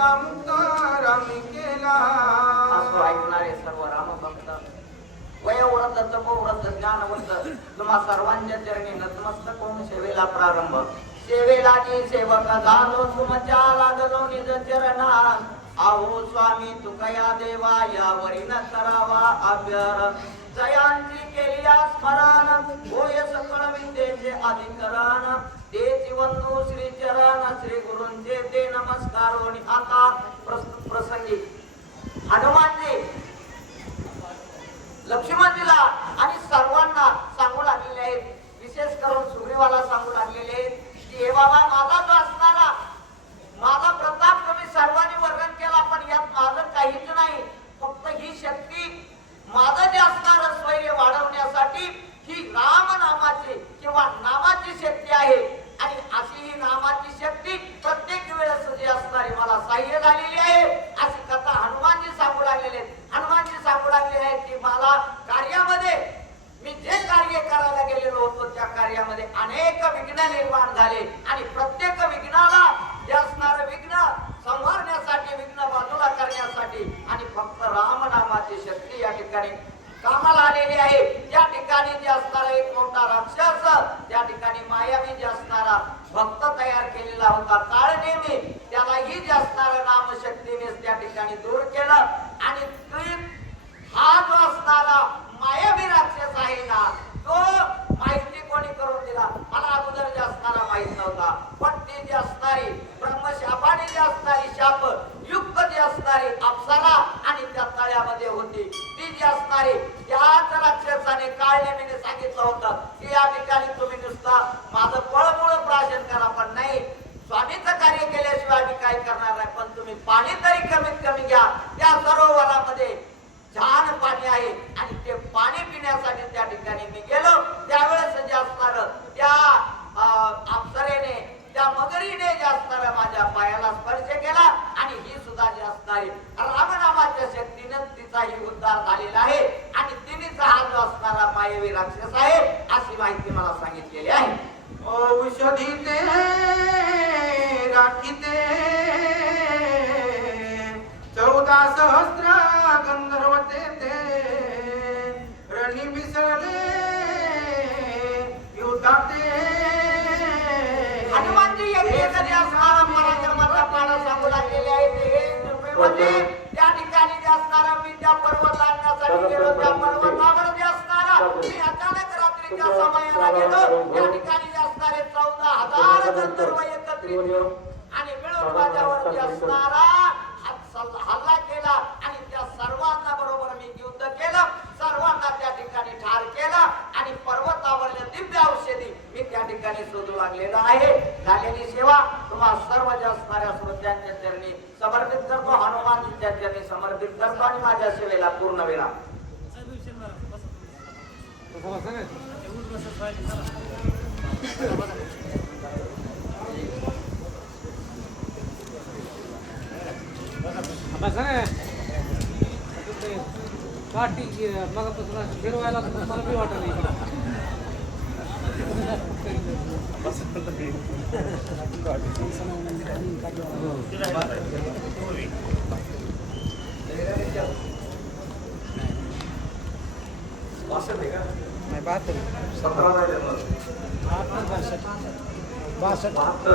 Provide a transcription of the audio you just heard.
मुक्ता मुक्ता रामी केला. असं ऐकणारे सर्व रामभक्त वयोवृद्ध तपोवृद्ध ज्ञानवृद्ध तुम्हा सर्वांच्या चरणी नतमस्तक होऊन सेवेला प्रारंभ. सेवेला जी सेवक झालो तुमच्या लागलो निज चरणात. आहो स्वामी तुकया देवा यावरी न करावा अभ्यर. जयांची केलिया स्मरण होय सकळ विद्येचे अधिकरण. तेची वंदू श्री चरण श्री गुरूंचे ते नमस्कार. आणि आता प्रसंगी हनुमानजी लक्ष्मणजीला आणि सर्वांना सांगू लागलेले आहेत. विशेष करून सुग्रीवाला सांगू लागलेले आहेत की हे बाबा माझा जो असणारा माझा प्रताप तुम्ही सर्वांनी वर्णन केला पण यात माझं काहीच नाही. फक्त ही शक्ती माझं जे असणारं स्वैर्य वाढवण्यासाठी ही राम नामाची किंवा नामाची शक्ती आहे. आणि अशी ही नामाची शक्ती प्रत्येक वेळेस जे असणारी मला सहाय्य झालेली आहे अशी कथा हनुमानजी सांगू लागलेले आहेत. हनुमानजी सांगू लागलेले आहेत की मला कार्यामध्ये मी जे कार्य करायला गेलेलो होतो त्या कार्यामध्ये अनेक विघ्न निर्माण झाले आणि प्रत्येक विघ्नाला जे असणारं विघ्न संहारण्यासाठी विघ्न बाजूला करण्यासाठी आणि फक्त रामनामाची शक्ती या ठिकाणी कामाला आलेली आहे. त्या ठिकाणी जे असणारा एक मोठा राक्षस त्या ठिकाणी मायावी जे असणारा भक्त तयार केलेला होता काळ नेहमी त्यालाही जे असणारा नामशक्तीने त्या ठिकाणी दूर केलं. आणि हा जो असणारा मायावी राक्षस आहे ना तो माहिती कोणी करून दिला मला अगोदर जे असणारा माहित नव्हता. पण ती जी असणारी ब्रह्मशापाने जी असणारी शाप युक्त जी असणारी अप्सरा आणि त्या तळ्यामध्ये होती ती जी असणारी त्याच राक्षसाने काळ नेमीने सांगितलं होतं की या ठिकाणी तुम्ही नुसता माझं फळमूळ प्राशन करा पण नाही स्वामीचं कार्य केल्याशिवाय मी काय करणार नाही. पण तुम्ही पाणी तरी कमीत कमी घ्या. त्या सरोवरामध्ये छान पाणी आहे आणि ते पाणी पिण्यासाठी त्या ठिकाणी मी गेलो. त्यावेळेस जे असणार त्या अप्सरेने त्या मगरीने जे असणार माझ्या पायाला स्पर्श केला आणि ही सुद्धा जी असणारी रामनामाच्या शक्तीने तिचाही उद्धार झालेला आहे आणि तिनेचा हा जो असणारा मायावी राक्षस आहे अशी माहिती मला सांगितलेली आहे. औषधी राखीते 14 सहस्र गंधर्वते ते रणी मिसळले युद्धाते. हनुमानजी कधी असणारा पराक्रमाचा पाडा सांगू लागलेले आहे ते त्या ठिकाणी जे असणारा मी त्या पर्वत आणण्यासाठी गेलो त्या पर्वतावर जे असणारा मी अचानक रात्रीच्या समयाला गेलो त्या ठिकाणी जे असणारे 14,000 गंधर्व एकत्रित आणि मिळून माझ्यावर जे असणारा हल्ला केला आणि त्या सर्वांना बरोबर मी युद्ध केलं. सर्वांना त्या ठिकाणी ठार केला आणि पर्वतावरल्या दिव्य औषधी मी त्या ठिकाणी शोधू लागलेला आहे. झालेली सेवा तुम्हा सर्व ज्या असणाऱ्या श्रोत्यांच्या चरणी समर्पित करतो. हनुमानजींच्या चरणी समर्पित करतो आणि माझ्या सेवेला पूर्ण विराम. काठी मग फिरवायला मला बी वाटत नाही. नाही 72 17 62